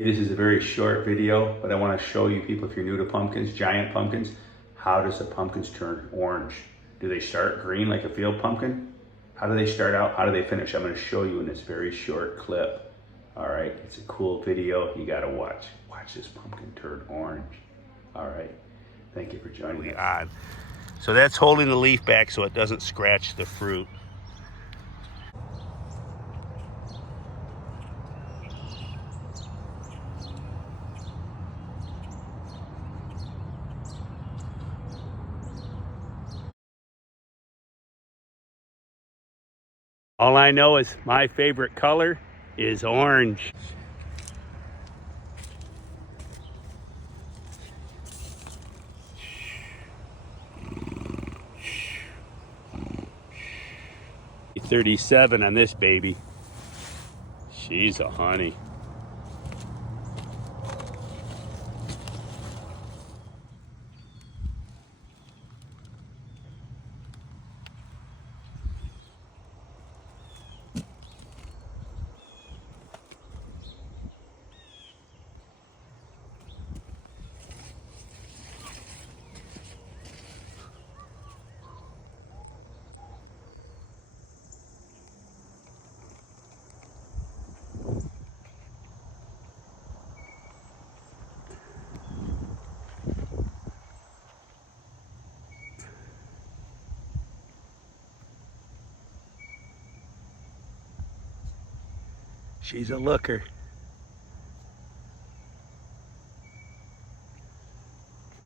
This is a very short video, but I want to show you people, if you're new to pumpkins, giant pumpkins, how does the pumpkins turn orange? Do they start green like a field pumpkin? How do they start out? How do they finish? I'm going to show you in this very short clip. All right, it's a cool video. You got to watch. Watch this pumpkin turn orange. All right, thank you for joining us. So that's holding the leaf back so it doesn't scratch the fruit. All I know is my favorite color is orange. $37 on this baby. She's a honey. She's a looker.